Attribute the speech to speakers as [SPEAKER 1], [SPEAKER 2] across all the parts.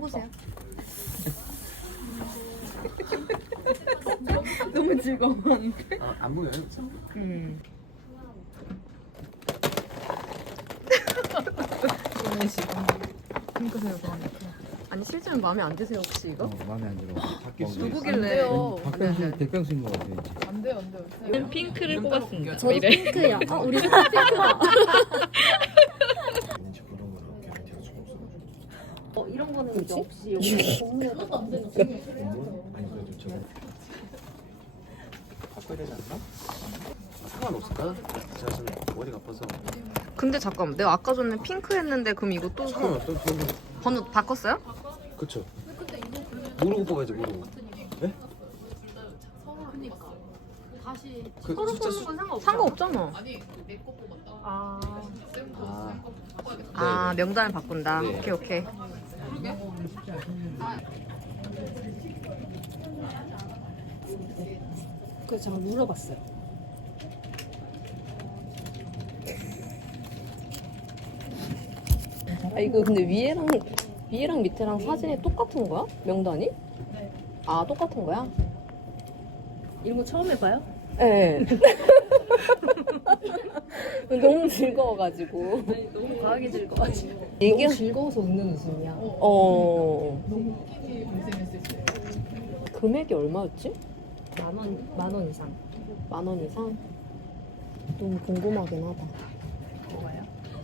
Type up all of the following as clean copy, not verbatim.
[SPEAKER 1] 해보세요. 너무 즐거워하는데?
[SPEAKER 2] 안 보여요?
[SPEAKER 1] 이런 식으로. 핑크색으로 하니까. 아니 실제로 마음에 안 드세요 혹시 이거?
[SPEAKER 3] 마음에 안 들어. 바뀔 수 있어.
[SPEAKER 1] 누구길래?
[SPEAKER 3] 박병수, 백병수인 것 같아.
[SPEAKER 4] 안 돼요, 안 돼요.
[SPEAKER 1] 저는 핑크를 뽑았습니다.
[SPEAKER 5] 저도 핑크요. 우리 핑크다.
[SPEAKER 2] 왠지 그런 거 그렇게 아이디어가 좀 없어가지고.
[SPEAKER 5] 이런 거는 이제 없이 여기 공유에다
[SPEAKER 2] 아니 그래도 저거 바꿔야 되지 않나? 상관없을까? 제가 좀 머리가 아파서.
[SPEAKER 1] 근데 잠깐만 내가 아까 전에 핑크 했는데 그럼 이거 또
[SPEAKER 2] 잠깐만 또 저기.
[SPEAKER 1] 번호 바꿨어요?
[SPEAKER 2] 그쵸. 모르고 뽑아야지 모르고. 네? 그 숫자 수.
[SPEAKER 1] 상관없잖아.
[SPEAKER 2] 아.
[SPEAKER 1] 아 명단을 바꾼다.
[SPEAKER 2] 네.
[SPEAKER 1] 오케이 오케이.
[SPEAKER 5] 그래서 제가 물어봤어요. 아 이거 근데 위에랑 밑에랑 사진이 똑같은 거야? 명단이? 네. 아 똑같은 거야? 이런 거 처음 해봐요? 네. 너무 즐거워가지고. 아니, 너무 과하게 즐거워가지고. 너무 즐거워서 웃는 웃음이야. 금액이 얼마였지? 만 원 이상. 만 원 이상? 너무 궁금하긴 하다.
[SPEAKER 4] 뭐가요?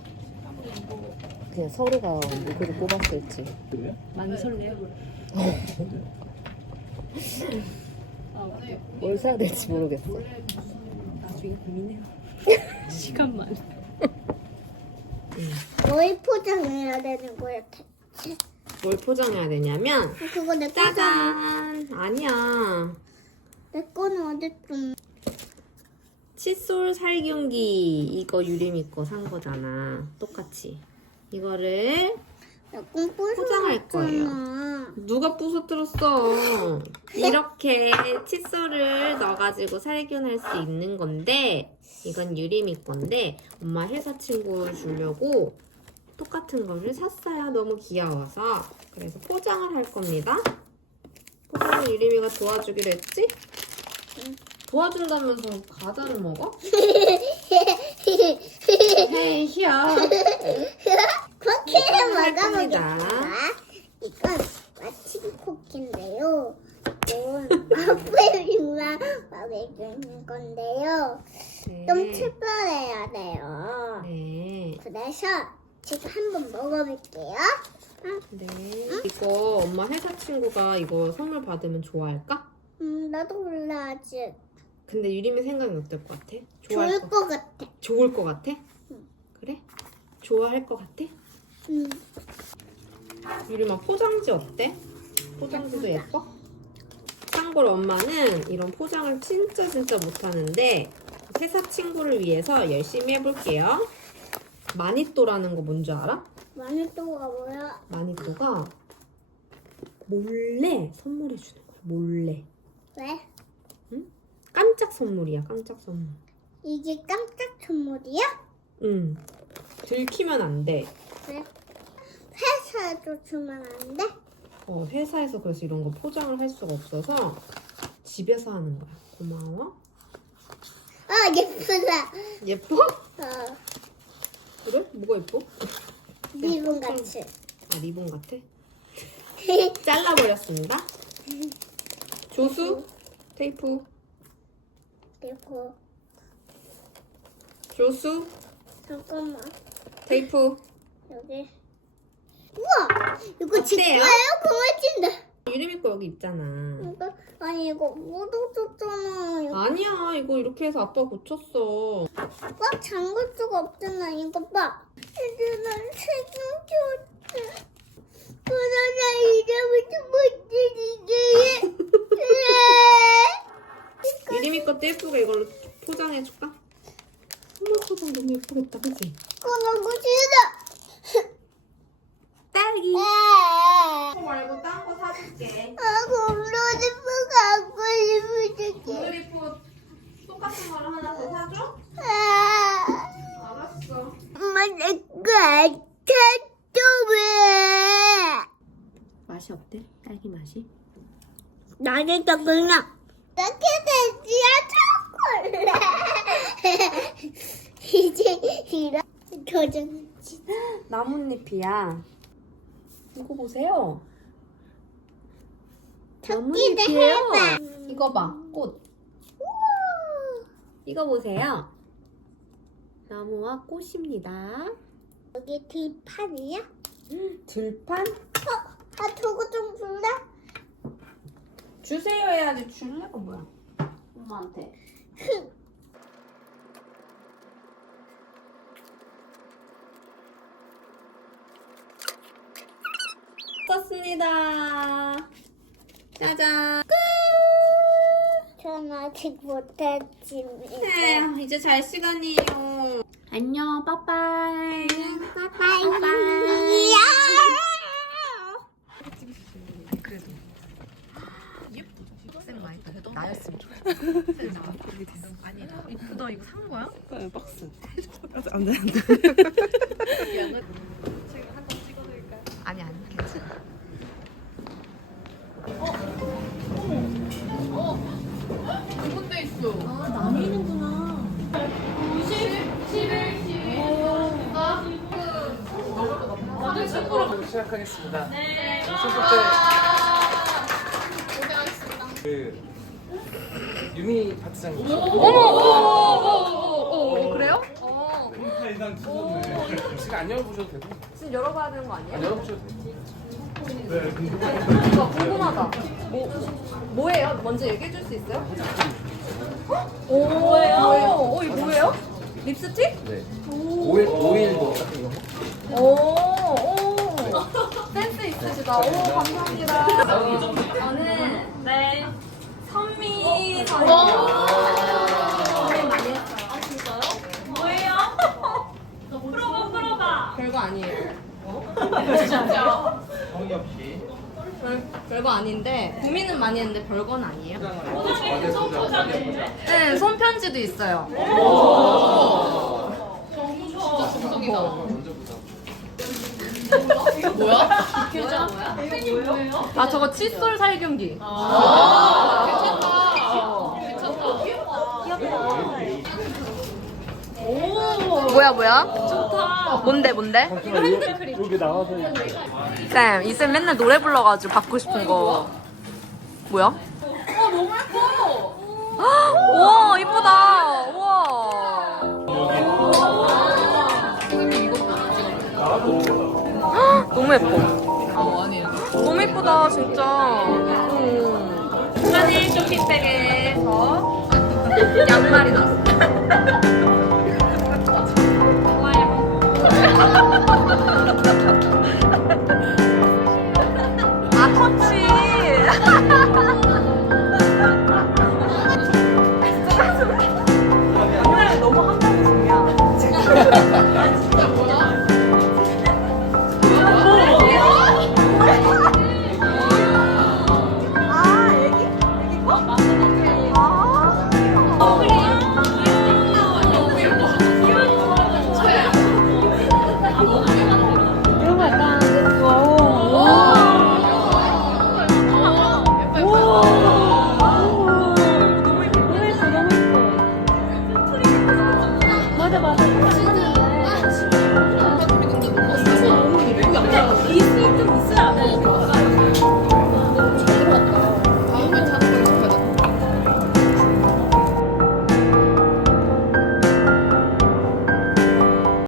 [SPEAKER 5] 그냥 서로가 누구를 뽑았을지.
[SPEAKER 2] 그래요?
[SPEAKER 5] 많이 설레요. 뭘 사야 될지 모르겠어. 나중에 고민해요. 시간만.
[SPEAKER 6] 뭘 포장해야 되는 거야?
[SPEAKER 5] 뭘 포장해야 되냐면
[SPEAKER 6] 그거 내 거잖아.
[SPEAKER 5] 짜잔! 아니야.
[SPEAKER 6] 내 거는 어딨음?
[SPEAKER 5] 칫솔 살균기 이거 유림이 거 산 거잖아. 똑같이. 이거를
[SPEAKER 6] 내 건
[SPEAKER 5] 포장할 거예요. 누가 부서뜨렸어? 이렇게 칫솔을 넣어가지고 살균할 수 있는 건데 이건 유림이 건데 엄마 회사 친구 주려고 똑같은 거를 샀어요. 너무 귀여워서. 그래서 포장을 할 겁니다. 포장을 유림이가 도와주기로 했지? 도와준다면서 과자를 먹어? 헤이야.
[SPEAKER 6] 쿠키를
[SPEAKER 5] 할
[SPEAKER 6] 먹어보겠습니다.
[SPEAKER 5] 겁니다.
[SPEAKER 6] 이건 마침 쿠키인데요. 이건 마블링만 마블링 건데요. 좀 특별해야 돼요.
[SPEAKER 5] 네.
[SPEAKER 6] 그래서 지금 한번 먹어볼게요.
[SPEAKER 5] 네. 이거 엄마 회사 친구가 이거 선물 받으면 좋아할까?
[SPEAKER 6] 나도 몰라 아직.
[SPEAKER 5] 근데 유림이 생각이 어떨 것 같아?
[SPEAKER 6] 좋을 것 같아.
[SPEAKER 5] 좋을 것 같아?
[SPEAKER 6] 응.
[SPEAKER 5] 그래? 좋아할 것 같아? 유림아 포장지 어때? 포장지도 예뻐? 참고로 엄마는 이런 포장을 진짜 못하는데 회사 친구를 위해서 열심히 해볼게요. 마니또라는 거 뭔지 알아?
[SPEAKER 6] 마니또가 뭐야?
[SPEAKER 5] 마니또가 몰래 선물해 주는 거야. 몰래.
[SPEAKER 6] 왜?
[SPEAKER 5] 깜짝 선물이야. 깜짝 선물.
[SPEAKER 6] 이게 깜짝 선물이야?
[SPEAKER 5] 응. 들키면 안 돼.
[SPEAKER 6] 왜? 회사에도 주면 안 돼?
[SPEAKER 5] 회사에서 그래서 이런 거 포장을 할 수가 없어서 집에서 하는 거야. 고마워.
[SPEAKER 6] 예쁘다.
[SPEAKER 5] 예뻐? 그래? 뭐가 예뻐?
[SPEAKER 6] 리본 같이.
[SPEAKER 5] 아, 리본 같아? 잘라버렸습니다. 조수? 테이프?
[SPEAKER 6] 그리고
[SPEAKER 5] 조수?
[SPEAKER 6] 잠깐만.
[SPEAKER 5] 테이프?
[SPEAKER 6] 여기. 우와! 이거
[SPEAKER 5] 어때요?
[SPEAKER 6] 직구예요? 고맙진다.
[SPEAKER 5] 유림이 거 여기 있잖아.
[SPEAKER 6] 이거 아니 이거 묻어졌잖아. 이거
[SPEAKER 5] 아니야. 이거 이렇게 해서 아빠가 고쳤어.
[SPEAKER 6] 꽉 잠글 수가 없잖아. 이거 봐. 이제 난 책임졌어. 그러나 이제부터 못 드리게.
[SPEAKER 5] 유림이 것도 예쁘게 이걸로 포장해줄까? 선물 포장 너무 예쁘겠다, 그치?
[SPEAKER 6] 그러고 싫어.
[SPEAKER 5] 딸기!
[SPEAKER 6] 아,
[SPEAKER 5] 말고 딴 거 사줄게.
[SPEAKER 6] 곰돌이프 갖고 싶으니까.
[SPEAKER 5] 고드리프 똑같은 거를 하나 더 사줘? 알았어.
[SPEAKER 6] 엄마 내거 안 샀어 왜?
[SPEAKER 5] 맛이 어때? 딸기 맛이?
[SPEAKER 6] 나는 또 그냥 어떻게 되지야 초콜릿. 이제 이런 도전했지.
[SPEAKER 5] 나뭇잎이야. 이거 보세요.
[SPEAKER 6] 토끼도
[SPEAKER 5] 나뭇잎이에요.
[SPEAKER 6] 해봐.
[SPEAKER 5] 이거 봐, 꽃. 이거 보세요. 나무와 꽃입니다.
[SPEAKER 6] 여기 뒷판이야?
[SPEAKER 5] 들판?
[SPEAKER 6] 아 저거 좀 줄래?
[SPEAKER 5] 주세요 해야지. 줄래가 뭐야? 엄마한테. 썼습니다. 짜잔.
[SPEAKER 6] 전 아직 못했지만.
[SPEAKER 5] 네, 이제 잘 시간이에요. 안녕, 빠빠이.
[SPEAKER 6] 빠이야.
[SPEAKER 1] 그래도 예쁘다. 쌤 많이 그래도 나였으면 좋겠어. 쌤 나. 아니 이쁘다. 이거 산 거야?
[SPEAKER 4] 네, 박스. 안 돼, 안 돼.
[SPEAKER 1] 아니 괜찮아.
[SPEAKER 4] 이건데 있어.
[SPEAKER 2] 시작하겠습니다. 네. 첫 번째 그 유미 파트장님.
[SPEAKER 1] 오 그래요?
[SPEAKER 2] 지금 안 열어보셔도 되고.
[SPEAKER 1] 지금 열어봐야 되는 거 아니에요?
[SPEAKER 2] 안 열어보셔도 돼요.
[SPEAKER 1] 이거 궁금하다. 뭐예요? 먼저 얘기해 줄 수 있어요? 오 뭐예요? 이거 뭐예요? 립스틱?
[SPEAKER 2] 네. 오일 뭐 같은 거.
[SPEAKER 1] 오 센스 있으시다. 오 감사합니다. 저는 네 선미 선미 많이 했어요. 아 진짜요? 뭐예요? 풀어봐. 별거 아니에요.
[SPEAKER 2] 성의 없이.
[SPEAKER 1] 별거 아닌데 고민은 많이 했는데 별건 아니에요.
[SPEAKER 2] 어제 보자.
[SPEAKER 1] 네 손편지도 있어요. 아 저거 칫솔 살균기. 뭐야? 좋다. 뭔데?
[SPEAKER 2] 여기 나와서
[SPEAKER 1] 쌤, 이 쌤 맨날 노래 불러가지고 받고 싶은 거. 뭐야? 너무 예뻐. 우와 이쁘다. 우와. 너무 예뻐. 너무 예쁘다 진짜. 샤넬 쇼핑백에서 양말이 났어. 아 터치.